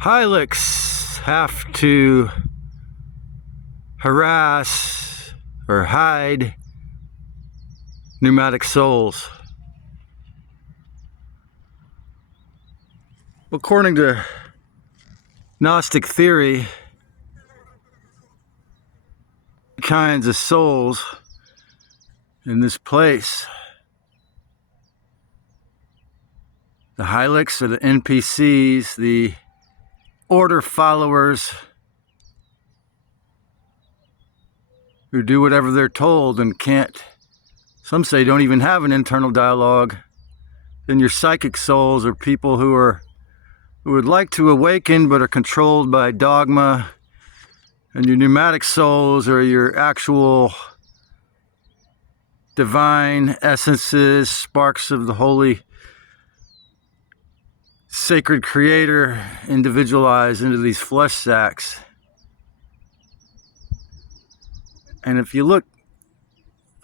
Hylics have to harass or hide pneumatic soles. According to Gnostic theory, kinds of souls in this place. The Hylics are the NPCs, the order followers who do whatever they're told and can't, some say don't even have an internal dialogue. Then your psychic souls are people who would like to awaken but are controlled by dogma. And your pneumatic souls are your actual divine essences, sparks of the holy sacred creator individualized into these flesh sacks. And if you look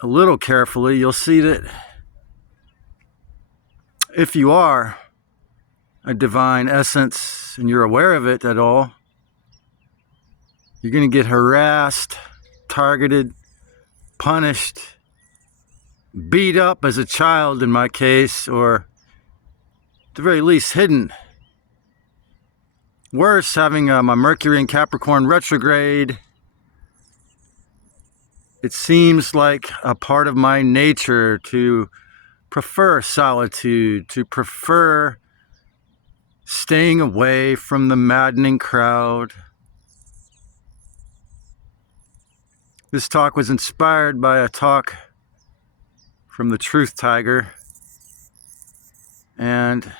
a little carefully, you'll see that if you are a divine essence and you're aware of it at all, you're going to get harassed, targeted, punished, beat up as a child in my case, or at the very least hidden. Worse, having my Mercury in Capricorn retrograde, it seems like a part of my nature to prefer solitude, to prefer staying away from the maddening crowd. This talk was inspired by a talk from the Truth Tiger and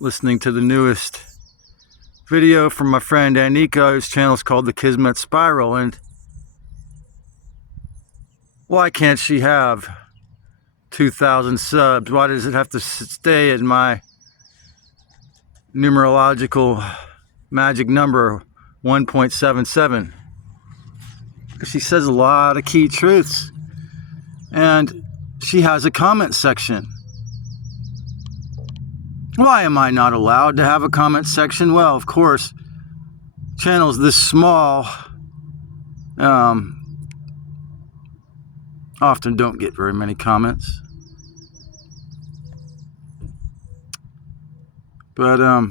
listening to the newest video from my friend Anika, whose channel is called The Kismet Spiral. And why can't she have 2,000 subs? Why does it have to stay at my numerological magic number 1.77? Because she says a lot of key truths. And she has a comment section. Why am I not allowed to have a comment section? Well, of course, channels this small often don't get very many comments. But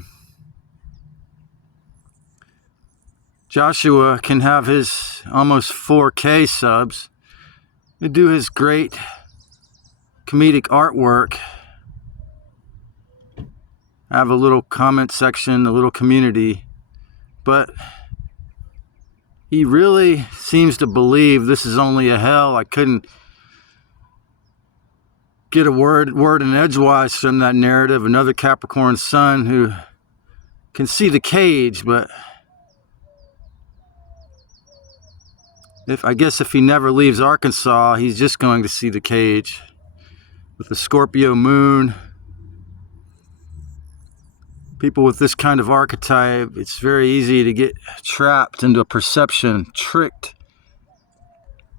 Joshua can have his almost 4K subs to do his great comedic artwork, have a little comment section, a little community, but he really seems to believe this is only a hell. I couldn't get a word in edgewise from that narrative. Another Capricorn sun who can see the cage, but I guess if he never leaves Arkansas, he's just going to see the cage. With the Scorpio moon, people with this kind of archetype, it's very easy to get trapped into a perception, tricked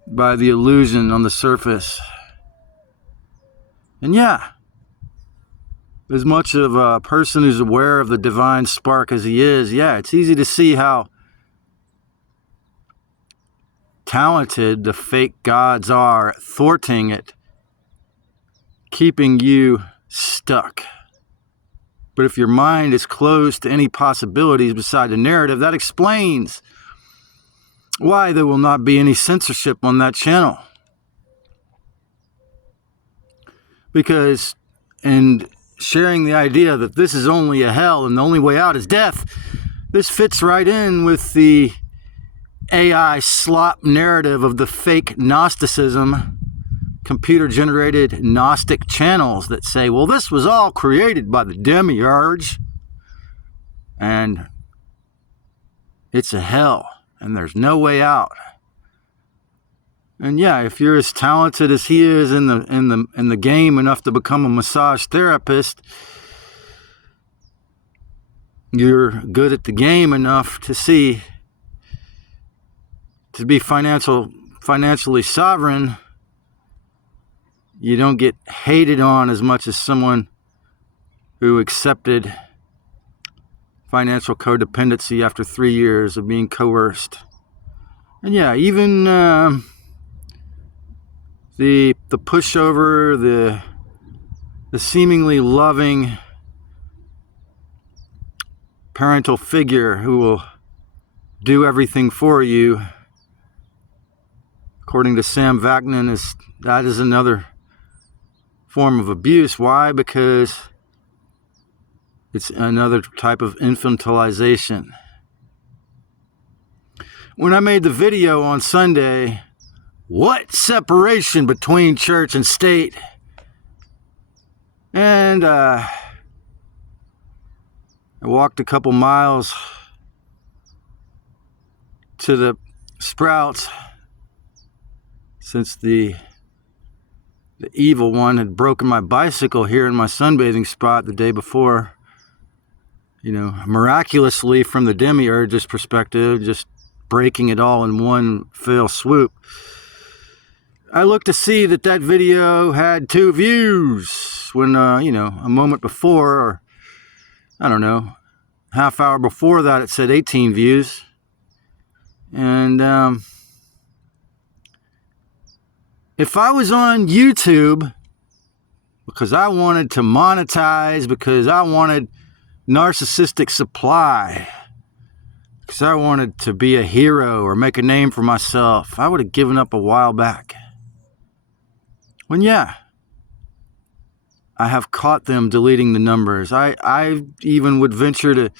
by the illusion on the surface. And yeah, as much of a person who's aware of the divine spark as he is, yeah, it's easy to see how talented the fake gods are, thwarting it, keeping you stuck. But if your mind is closed to any possibilities beside the narrative, that explains why there will not be any censorship on that channel. Because in sharing the idea that this is only a hell and the only way out is death, this fits right in with the AI slop narrative of the fake Gnosticism, computer-generated Gnostic channels that say, well, this was all created by the demiurge, and it's a hell, and there's no way out. And yeah, if you're as talented as he is in the game enough to become a massage therapist, you're good at the game enough to be financially sovereign, you don't get hated on as much as someone who accepted financial codependency after 3 years of being coerced. And yeah, even the pushover, the seemingly loving parental figure who will do everything for you, according to Sam Vaknin, that is another form of abuse. Why? Because it's another type of infantilization. When I made the video on Sunday, what separation between church and state? And I walked a couple miles to the Sprouts, since the evil one had broken my bicycle here in my sunbathing spot the day before. You know, miraculously from the demiurge's perspective, just breaking it all in one fell swoop. I looked to see that video had 2 views when, a moment before, or I don't know, half hour before that, it said 18 views. And if I was on YouTube because I wanted to monetize, because I wanted narcissistic supply, because I wanted to be a hero or make a name for myself, I would have given up a while back. When yeah, I have caught them deleting the numbers. I even would venture to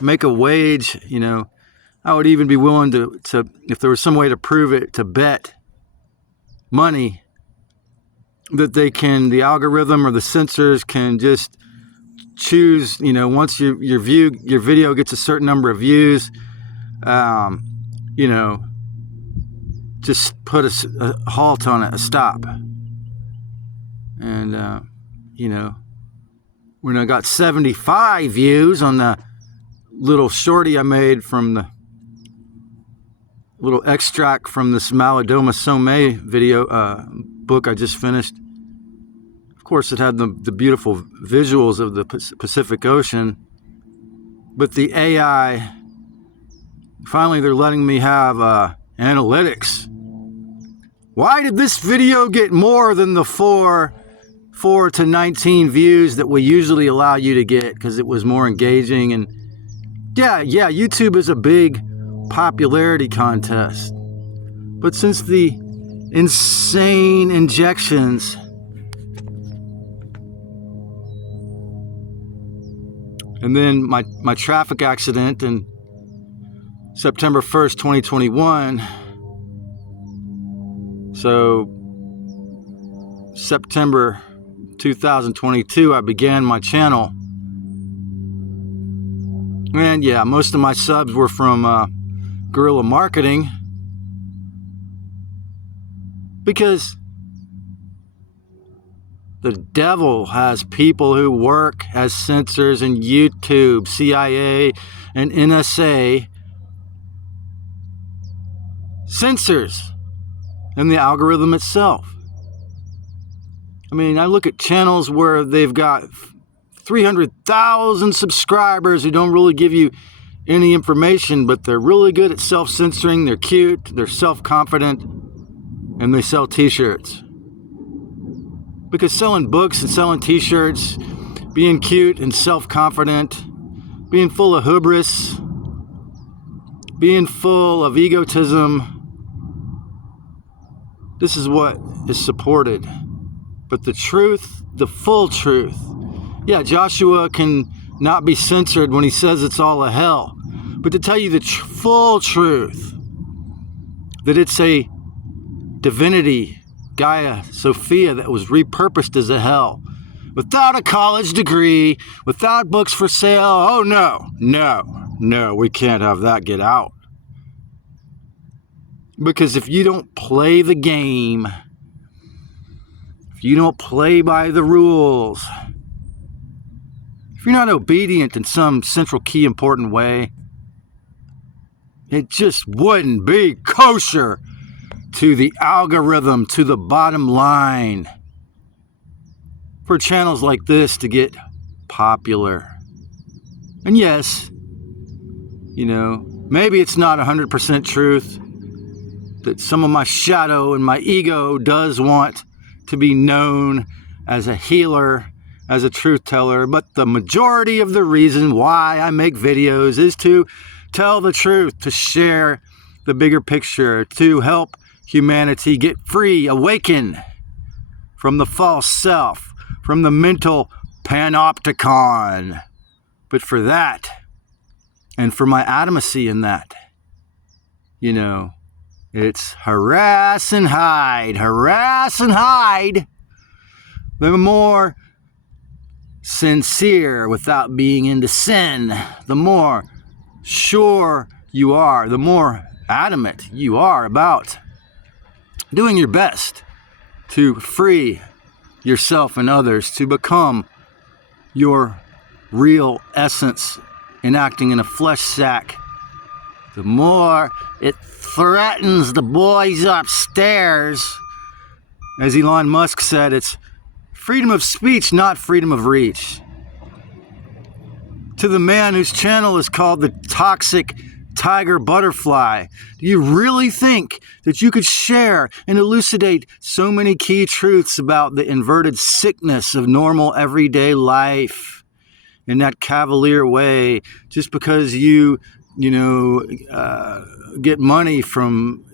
make a wage, I would even be willing to, if there was some way to prove it, to bet money that the algorithm or the censors can just choose, once your video gets a certain number of views, just put a halt on it, a stop. And, when I got 75 views on the little shorty I made from the little extract from this Malidoma Somé video book I just finished. Of course, it had the beautiful visuals of the Pacific Ocean, but the AI, finally they're letting me have analytics. Why did this video get more than the 4 to 19 views that we usually allow you to get? Because it was more engaging. And yeah, YouTube is a big popularity contest. But since the insane injections and then my traffic accident in September 1st, 2021, so September 2022, I began my channel. And yeah, most of my subs were from guerrilla marketing, because the devil has people who work as censors in YouTube, CIA, and NSA, censors in the algorithm itself. I mean, I look at channels where they've got 300,000 subscribers who don't really give you any information, but they're really good at self-censoring, they're cute, they're self-confident, and they sell t-shirts. Because selling books and selling t-shirts, being cute and self-confident, being full of hubris, being full of egotism, this is what is supported. But the truth, the full truth, yeah, Joshua can not be censored when he says it's all a hell. But to tell you the full truth, that it's a divinity, Gaia, Sophia, that was repurposed as a hell, without a college degree, without books for sale. Oh, no, we can't have that get out. Because if you don't play the game, if you don't play by the rules, if you're not obedient in some central key important way, it just wouldn't be kosher to the algorithm, to the bottom line, for channels like this to get popular. And yes, maybe it's not 100% truth, that some of my shadow and my ego does want to be known as a healer, as a truth teller, but the majority of the reason why I make videos is to tell the truth, to share the bigger picture, to help humanity get free, awaken from the false self, from the mental panopticon. But for that, and for my adamancy in that, it's harass and hide, harass and hide. The more sincere without being into sin, the more sure you are, the more adamant you are about doing your best to free yourself and others, to become your real essence, enacting in a flesh sack, the more it threatens the boys upstairs. As Elon Musk said, it's freedom of speech, not freedom of reach. To the man whose channel is called the Toxic Tiger Butterfly, do you really think that you could share and elucidate so many key truths about the inverted sickness of normal everyday life in that cavalier way, just because you get money from,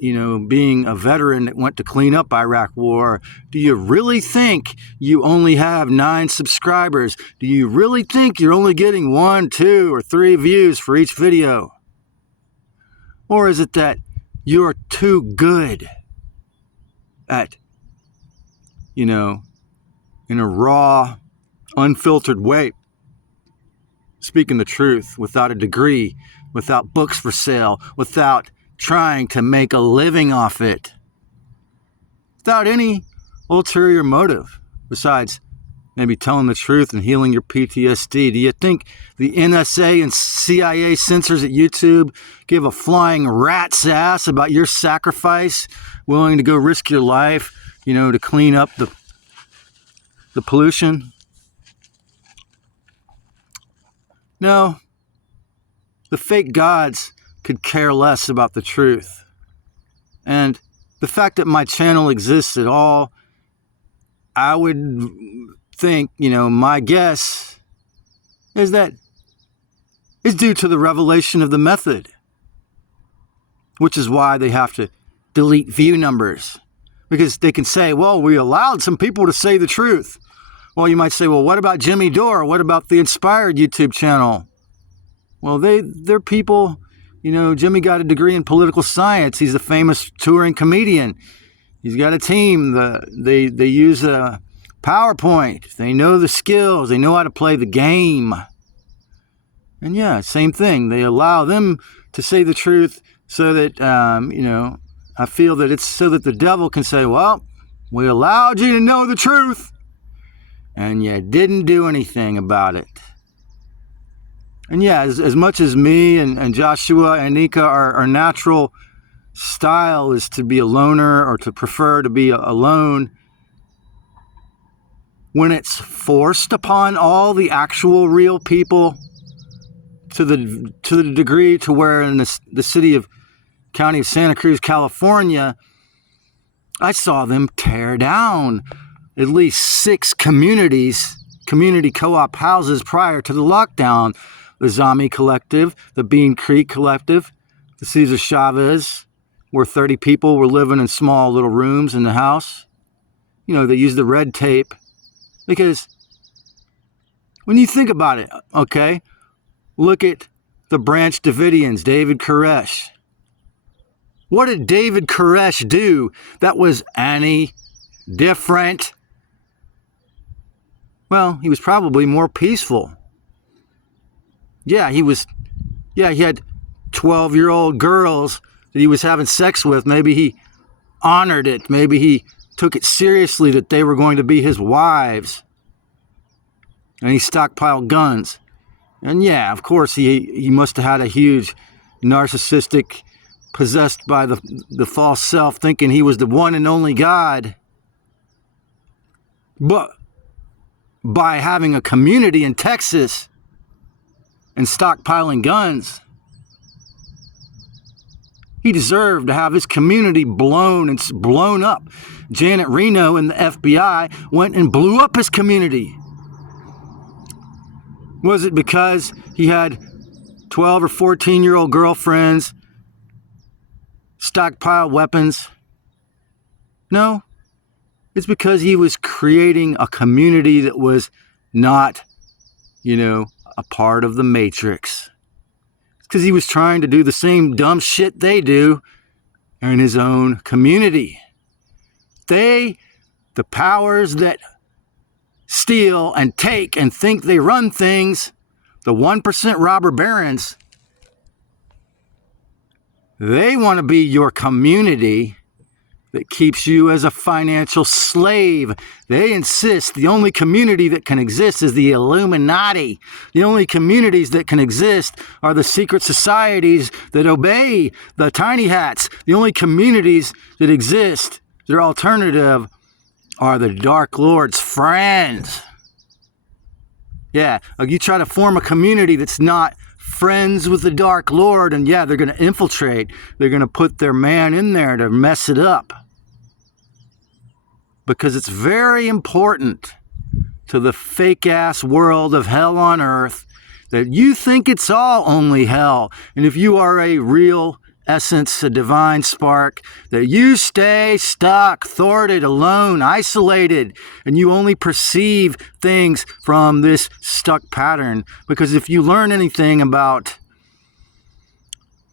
being a veteran that went to clean up Iraq War? Do you really think you only have 9 subscribers? Do you really think you're only getting 1, 2, or 3 views for each video? Or is it that you're too good at, in a raw, unfiltered way, speaking the truth without a degree, without books for sale, without trying to make a living off it, without any ulterior motive besides maybe telling the truth and healing your PTSD? Do you think the NSA and CIA censors at YouTube give a flying rat's ass about your sacrifice, willing to go risk your life, to clean up the pollution? No. The fake gods could care less about the truth. And the fact that my channel exists at all, I would think, my guess is that it's due to the revelation of the method, which is why they have to delete view numbers, because they can say, well, we allowed some people to say the truth. Well, you might say, well, what about Jimmy Dore? What about the Inspired YouTube channel? Well, they're people, Jimmy got a degree in political science. He's a famous touring comedian. He's got a team. They use a PowerPoint. They know the skills. They know how to play the game. And yeah, same thing. They allow them to say the truth so that, I feel that it's so that the devil can say, well, we allowed you to know the truth, and you didn't do anything about it. And yeah, as much as me and Joshua and Nika, our natural style is to be a loner or to prefer to be alone, when it's forced upon all the actual real people to the degree to where in the county of Santa Cruz, California, I saw them tear down at least 6 community co-op houses prior to the lockdown. The Zami Collective, the Bean Creek Collective, the Cesar Chavez, where 30 people were living in small little rooms in the house. They used the red tape. Because when you think about it, okay, look at the Branch Davidians, David Koresh. What did David Koresh do that was any different? Well, he was probably more peaceful. Yeah, he had 12-year-old girls that he was having sex with. Maybe he honored it. Maybe he took it seriously that they were going to be his wives. And he stockpiled guns. And yeah, of course, he must have had a huge narcissistic, possessed by the false self, thinking he was the one and only God. But by having a community in Texas and stockpiling guns. He deserved to have his community blown up. Janet Reno and the FBI went and blew up his community. Was it because he had 12 or 14-year-old girlfriends, stockpile weapons? No. It's because he was creating a community that was not, a part of the Matrix. It's because he was trying to do the same dumb shit they do in his own community. The powers that steal and take and think they run things, the 1% robber barons, they want to be your community that keeps you as a financial slave. They insist the only community that can exist is the Illuminati. The only communities that can exist are the secret societies that obey the tiny hats. The only communities that exist that are alternative are the Dark Lord's friends. Yeah, you try to form a community that's not friends with the Dark Lord, and yeah, they're going to infiltrate. They're going to put their man in there to mess it up. Because it's very important to the fake-ass world of hell on earth that you think it's all only hell. And if you are a real essence, a divine spark, that you stay stuck, thwarted, alone, isolated, and you only perceive things from this stuck pattern. Because if you learn anything about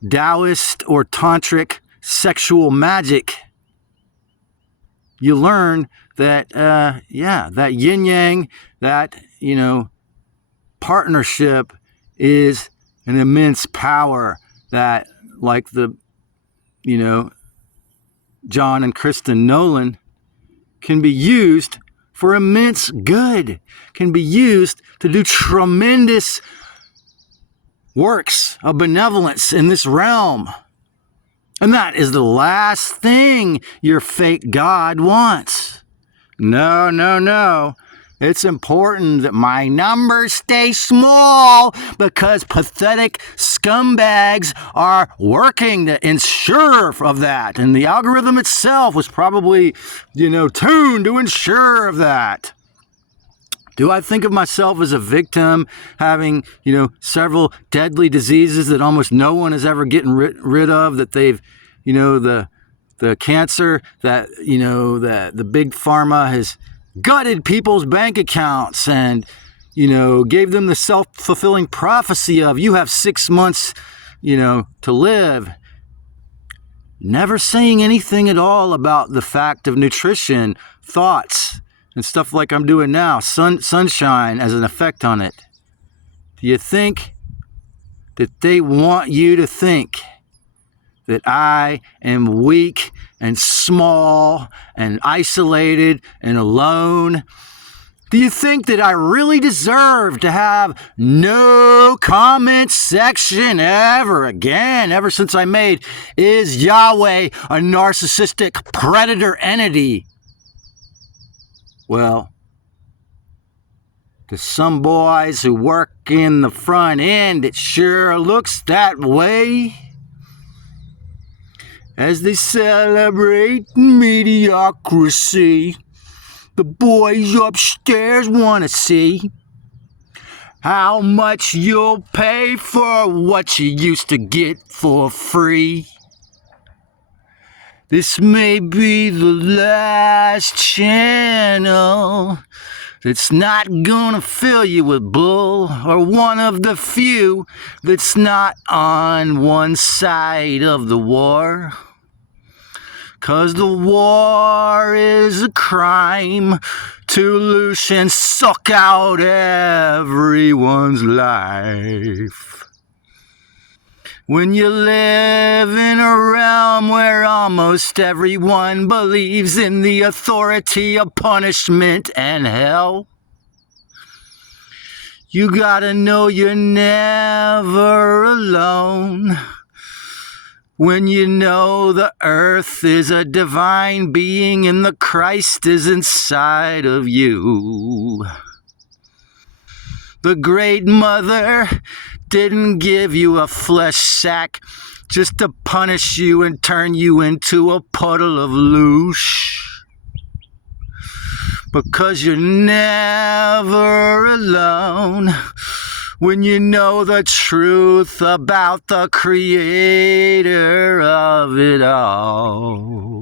Taoist or Tantric sexual magic, you learn that, that yin-yang, that, partnership is an immense power that, like the, John and Kristen Nolan, can be used for immense good, can be used to do tremendous works of benevolence in this realm. And that is the last thing your fake God wants. No, no, no. It's important that my numbers stay small because pathetic scumbags are working to ensure of that. And the algorithm itself was probably, tuned to ensure of that. Do I think of myself as a victim having, several deadly diseases that almost no one is ever getting rid of, that they've, the cancer that, that the big pharma has gutted people's bank accounts and, gave them the self-fulfilling prophecy of you have 6 months, to live. Never saying anything at all about the fact of nutrition, thoughts, and stuff like I'm doing now, sunshine as an effect on it. Do you think that they want you to think that I am weak and small and isolated and alone? Do you think that I really deserve to have no comment section ever again, ever since I made Is Yahweh a Narcissistic Predator Entity? Well, to some boys who work in the front end, it sure looks that way. As they celebrate mediocrity, the boys upstairs want to see how much you'll pay for what you used to get for free. This may be the last channel that's not gonna fill you with bull, or one of the few that's not on one side of the war. 'Cause the war is a crime to loose and suck out everyone's life. When you live in a realm where almost everyone believes in the authority of punishment and hell, you gotta know you're never alone. When you know the earth is a divine being and the Christ is inside of you. The Great Mother didn't give you a flesh sack just to punish you and turn you into a puddle of loosh. Because you're never alone when you know the truth about the creator of it all.